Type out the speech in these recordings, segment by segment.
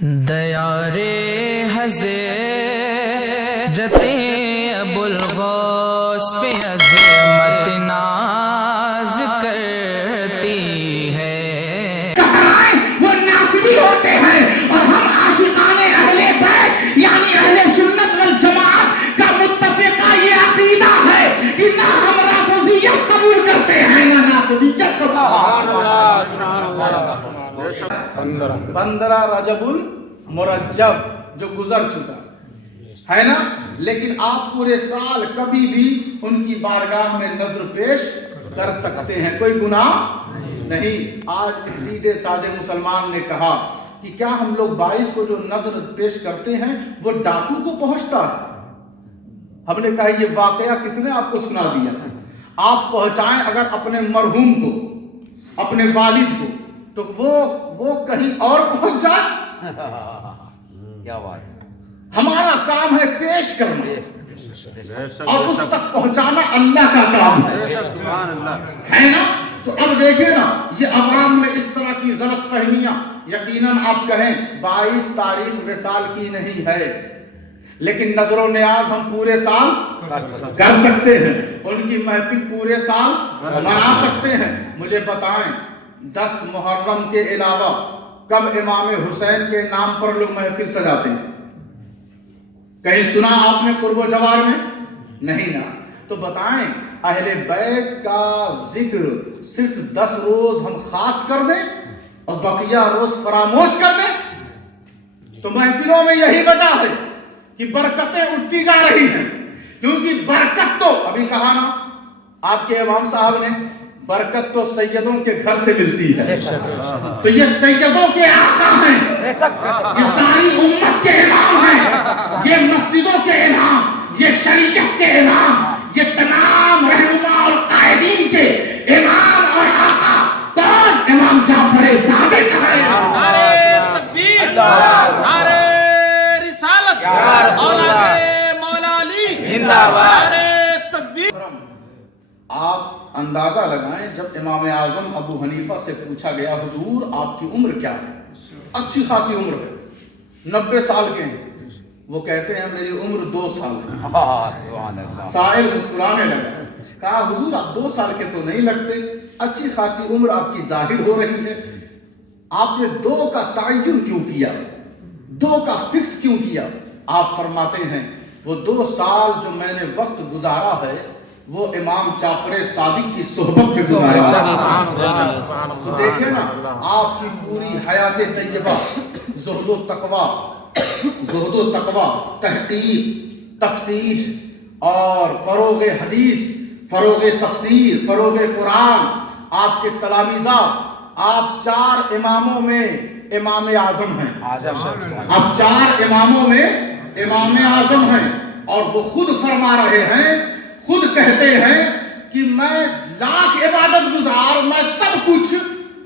دیارے حضرت ابو الغوث پہ عظمت ناز کرتی ہے. وہ ناصبی ہوتے ہیں اور ہم عاشقان اہل بیت یعنی اہل سنت والجماعت کا متفقہ یہ عقیدہ ہے کہ نہ ہم رافضیت قبول کرتے ہیں نہ ناصبیت قبول. 15 رجب المرجب جو گزر چکا ہے نا، لیکن آپ پورے سال کبھی بھی ان کی بارگاہ میں نظر پیش کر سکتے ہیں، کوئی گناہ نہیں. آج سیدھے سادے مسلمان نے کہا کہ کیا ہم لوگ 22 کو جو نظر پیش کرتے ہیں وہ ڈاکو کو پہنچتا ہے؟ ہم نے کہا یہ واقعہ کس نے آپ کو سنا دیا؟ آپ پہنچائیں اگر اپنے مرحوم کو، اپنے والد کو، تو وہ کہیں اور پہنچ جائے. کیا بات ہے. ہمارا کام ہے پیش کرنا اور اس تک پہنچانا اللہ کا کام ہے نا. تو اب دیکھیں نا، یہ عوام میں اس طرح کی غلط فہمیاں، یقیناً آپ کہیں 22 تاریخ وصال کی نہیں ہے، لیکن نظر و نیاز ہم پورے سال کر سکتے ہیں، ان کی محفل پورے سال منا سکتے ہیں. مجھے بتائیں 10 محرم کے علاوہ کب امام حسین کے نام پر لوگ محفل سجاتے ہیں؟ کہیں سنا آپ نے قرب و جوار میں؟ نہیں نا. تو بتائیں اہل بیت کا ذکر صرف 10 روز ہم خاص کر دیں اور بقیہ روز فراموش کر دیں؟ تو محفلوں میں یہی وجہ ہے کہ برکتیں اٹھتی جا رہی ہیں، کیونکہ برکت تو ابھی کہا نا آپ کے امام صاحب نے، برکت تو سیدوں کے گھر سے ملتی ہے. تو یہ سیدوں کے آقا ہیں، یہ ساری امت کے امام ہیں، یہ مسجدوں کے امام، یہ شریعت کے امام، یہ تمام رہنما اور قائدین کے امام اور آقا کون؟ امام جعفر صادق ہیں. نعرہ تکبیر، نعرہ رسالت، اولاد مولا علی، نعرہ تکبیر. آپ اندازہ لگائیں جب امام اعظم ابو حنیفہ سے پوچھا گیا حضور آپ کی عمر کیا ہے؟ اچھی خاصی عمر ہے، 90 سال کے ہیں. وہ کہتے ہیں میری عمر 2 سال ہے. سائل مسکرانے لگا، کہا حضور آپ 2 سال کے تو نہیں لگتے، اچھی خاصی عمر آپ کی ظاہر ہو رہی ہے. آپ نے 2 کا تعین کیوں کیا، 2 کا فکس کیوں کیا؟ آپ فرماتے ہیں وہ 2 سال جو میں نے وقت گزارا ہے وہ امام جعفر صادق کی صحبت میں گزارا ہے. تو دیکھیں نا آپ کی پوری حیات طیبہ زہد و تقوی، تحقیق، تفتیش اور فروغ حدیث، فروغ تفسیر، فروغ قرآن. آپ کے تلامیذہ، آپ 4 اماموں میں امام اعظم ہیں. آپ 4 اماموں میں امام اعظم ہیں، اور وہ خود فرما رہے ہیں، خود کہتے ہیں کہ میں لاکھ عبادت گزار، میں سب کچھ.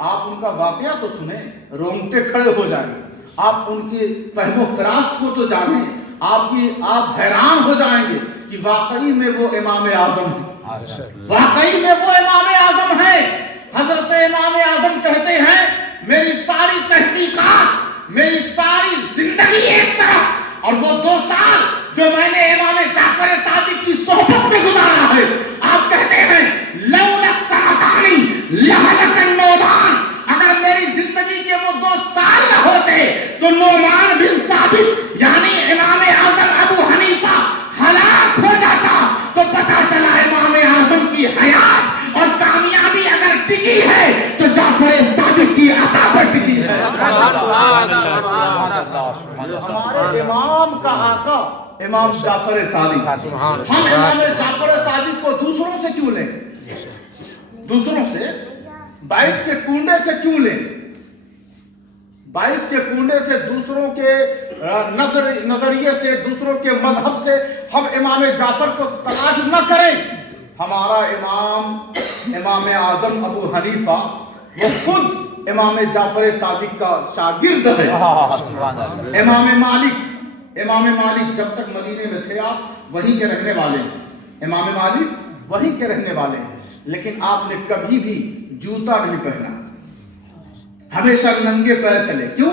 آپ ان کا واقعہ تو سنیں، رونگٹے کھڑے ہو جائیں. آپ ان کی فہم و فراست کو تو جانیں، آپ حیران ہو جائیں گے کہ واقعی میں وہ امام اعظم ہیں، واقعی میں وہ امام اعظم ہیں. حضرت امام اعظم کہتے ہیں میری ساری تحقیقات، میری ساری زندگی ایک طرف، اور وہ 2 سال جو میں نے امام جعفر صادق کی صحبت میں گزارا ہے. آپ کہتے ہیں لولا السنتان لہلک النعمان، اگر میری زندگی کے وہ 2 سال نہ ہوتے تو نعمان بن ثابت یعنی امام اعظم ابو حنیفہ ہلاک ہو جاتا. تو پتہ چلا امام اعظم کی حیات اور کامیابی اگر ٹکی ہے تو جعفر صادق کی عطا پر ٹکی ہے. ہمارے امام کا آقا امام جعفر صادق. ہم امام جعفر صادق کو دوسروں سے کیوں لیں؟ دوسروں سے 22 کے کنڈے سے کیوں لیں؟ 22 کے کنڈے سے، دوسروں کے نظریے سے، دوسروں کے مذہب سے ہم امام جعفر کو تلاش نہ کریں. ہمارا امام اعظم ابو حنیفہ وہ خود امام جعفر صادق کا شاگرد ہے. امام مالک جب تک مدینے میں تھے آپ وہیں کے رہنے والے ہیں. امام مالک وہیں کے رہنے والے ہیں، لیکن آپ نے کبھی بھی جوتا نہیں پہنا، ہمیشہ ننگے پیر چلے. کیوں؟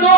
2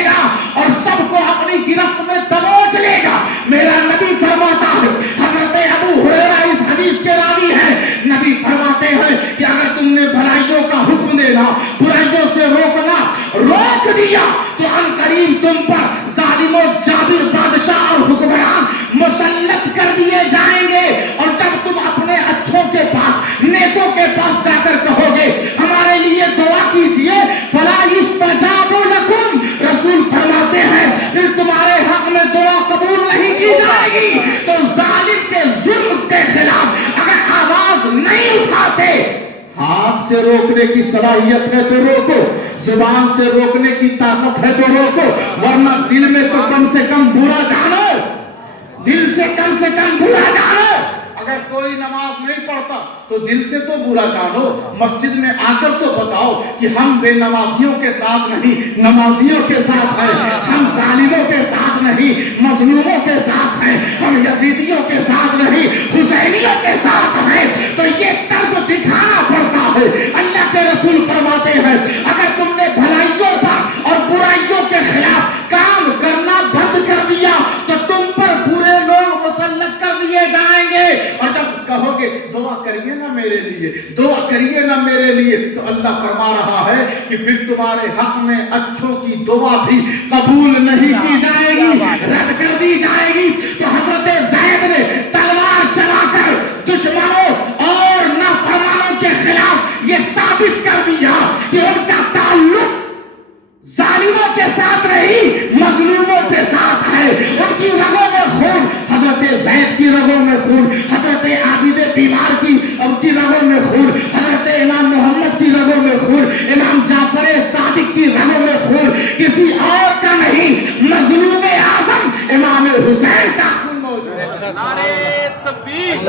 دے گا اور سب کو اپنی گرفت میں دبوچ لے گا. میرا نبی فرماتا ہے, حضرت ابو ہریرہ اس حدیث کے راوی ہے, نبی فرماتے ہیں کہ اگر تم نے بھلائیوں کا حکم دینا, برائیوں سے روکنا روک دیا تو ان قریب تم پر ظالم و جابر بادشاہ اور حکمران مسلط کر دیے جائیں گے. اور جب تم اپنے اچھوں کے پاس, نیکوں کے پاس جا کر کہو گے ہمارے لیے دعا کیجئے, فلا یستجاب لکم, رسول فرماتے ہیں پھر تمہارے حق میں دعا قبول نہیں کی جائے گی. تو ظالم کے ظلم کے خلاف اگر آواز نہیں اٹھاتے, ہاتھ سے روکنے کی صلاحیت ہے تو روکو, زبان سے روکنے کی طاقت ہے تو روکو, ورنہ دل میں تو کم سے کم برا جانو, دل سے کم برا جانو. اگر کوئی نماز نہیں پڑھتا تو دل سے تو برا جانو, مسجد میں آ کر تو بتاؤ کہ ہم بے نمازیوں کے ساتھ نہیں, نمازیوں کے ساتھ ہیں, ہم ظالموں کے ساتھ نہیں, مظلوموں کے ساتھ ہیں, ہم یزیدیوں کے ساتھ نہیں, حسینیوں کے ساتھ ہیں. تو یہ طرز دکھانا پڑتا ہے. اللہ کے رسول فرماتے ہیں اگر تم نے بھلائیوں پر اور برائیوں کے خلاف کام کرنا بند کر دیا تو تم پر برے لوگ مسلط کر دیے جائیں گے. اور جب کہو گے دعا کریے نا میرے لیے, دعا کریے نا میرے لیے, تو اللہ فرما رہا ہے کہ پھر تمہارے حق میں اچھوں کی دعا بھی قبول نہیں کی جائے گی, رد کر دی جائے گی. تو حضرت زید نے تلوار چلا کر دشمنوں اور نافرمانوں کے خلاف یہ ثابت کر دیا کہ ان کا تعلق ظالموں کے ساتھ نہیں, مظلوموں کے ساتھ ہے. ان کی رگوں میں خون, حضرت زید کی رگوں میں خون, حضرت عابد بیمار کی کی رگوں میں خون, حضرت امام محمد کی رگوں میں خون, امام جعفر صادق کی رگوں میں خون, کسی اور کا نہیں, مظلوم اعظم امام حسین کا خون موجود ہے. نعرہ تکبیر.